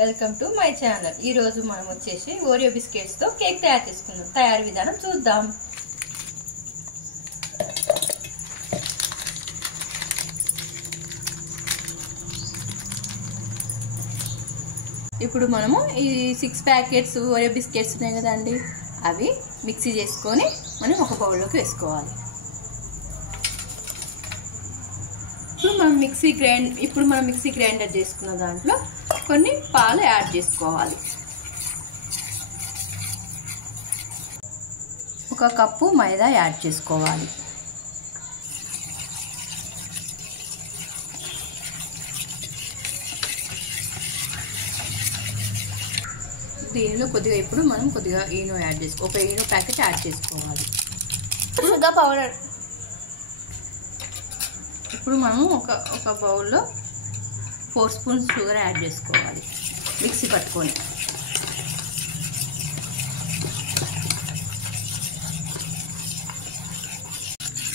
Welcome to my channel. ఈ రోజు మనం వచ్చేసి ఓరియో బిస్కెట్స్ తో కేక్ తయారు చేసుకుందాం. తయారీ విధానం చూద్దాం. ఇప్పుడు మనము ఈ 6 ప్యాకెట్స్ ఓరియో బిస్కెట్స్ ఉన్నాయి కదండి, అవి మిక్సీ చేసుకొని మనం ఒక బౌల్లోకి వేసుకోవాలి. ఇప్పుడు మనం మిక్సీ గ్రైండర్ చేసుకున్న దాంట్లో కొన్ని పాలు యాడ్ చేసుకోవాలి. 1 కప్పు మైదా యాడ్ చేసుకోవాలి. దీనిలో ఇప్పుడు మనం కొద్దిగా ఈనో యాడ్ చేసుకో, 1 ఈనో ప్యాకెట్ యాడ్ చేసుకోవాలి. Sugar powder. ఇప్పుడు మనం ఒక బౌల్లో 4 స్పూన్స్ షుగర్ యాడ్ చేసుకోవాలి, మిక్సీ పట్టుకొని.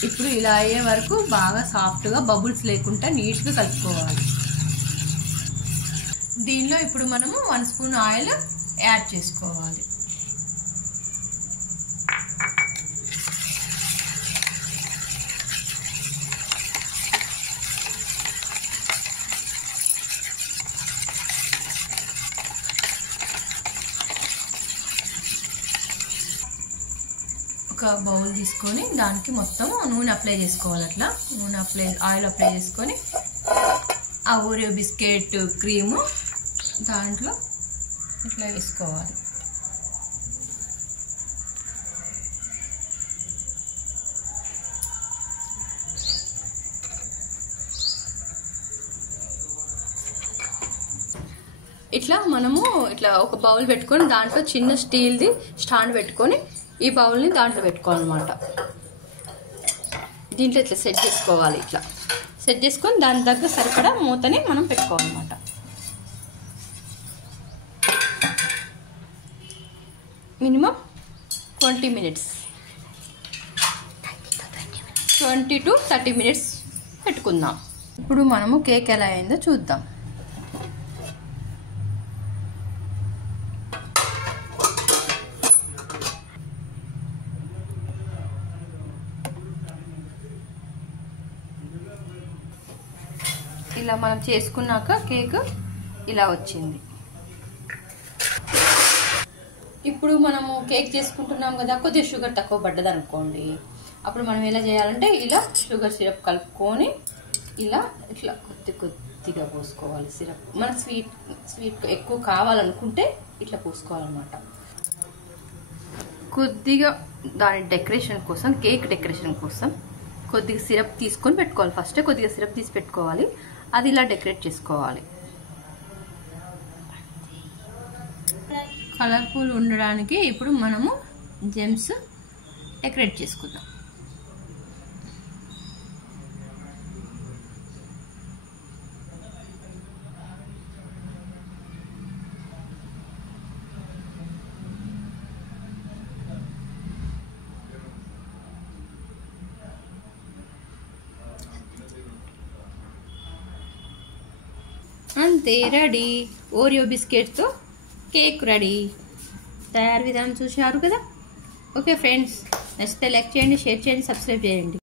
ఇప్పుడు ఇలా అయ్యే వరకు బాగా సాఫ్ట్గా బబుల్స్ లేకుండా నీట్గా కలుపుకోవాలి. దీనిలో ఇప్పుడు మనము 1 స్పూన్ ఆయిల్ యాడ్ చేసుకోవాలి. ఒక బౌల్ తీసుకొని దానికి మొత్తం నూనె అప్లై చేసుకోవాలి. అట్లా ఆయిల్ అప్లై చేసుకొని ఆ ఓరియో బిస్కెట్ క్రీము దాంట్లో ఇట్లా వేసుకోవాలి. ఇట్లా మనము ఒక బౌల్ పెట్టుకొని దాంట్లో చిన్న స్టీల్ది స్టాండ్ పెట్టుకొని ఈ బౌల్ని దాంట్లో పెట్టుకోవాలన్నమాట. దీంట్లో ఇట్లా సెట్ చేసుకోవాలి. ఇట్లా సెట్ చేసుకొని దాని దగ్గర సరిపడా మూతని మనం పెట్టుకోవాలన్నమాట. మినిమం 20 మినిట్స్, 20 to 30 మినిట్స్ పెట్టుకుందాం. ఇప్పుడు మనము కేక్ ఎలా అయిందో చూద్దాం. ఇలా మనం చేసుకున్నాక కేక్ ఇలా వచ్చింది. ఇప్పుడు మనము కేక్ చేసుకుంటున్నాం కదా, కొద్దిగా షుగర్ తక్కువ పడ్డది అనుకోండి. అప్పుడు మనం ఎలా చేయాలంటే ఇలా షుగర్ సిరప్ కలుపుకొని ఇట్లా కొద్దిగా పోసుకోవాలి సిరప్. మన స్వీట్ ఎక్కువ కావాలనుకుంటే ఇట్లా పోసుకోవాలన్నమాట. కొద్దిగా దాని డెకరేషన్ కోసం, కేక్ డెకరేషన్ కోసం కొద్దిగా సిరప్ తీసుకొని పెట్టుకోవాలి. ఫస్ట్ కొద్దిగా సిరప్ తీసి పెట్టుకోవాలి, అది ఇలా డెకరేట్ చేసుకోవాలి. కలర్ఫుల్ ఉండడానికి ఇప్పుడు మనము జెమ్స్ డెకరేట్ చేసుకుందాం. అంతే, రెడీ. ఓరియో బిస్కెట్తో కేక్ రెడీ. తయారు విధానం చూశారు కదా. ఓకే ఫ్రెండ్స్, నచ్చితే లైక్ చేయండి, షేర్ చేయండి, సబ్స్క్రైబ్ చేయండి.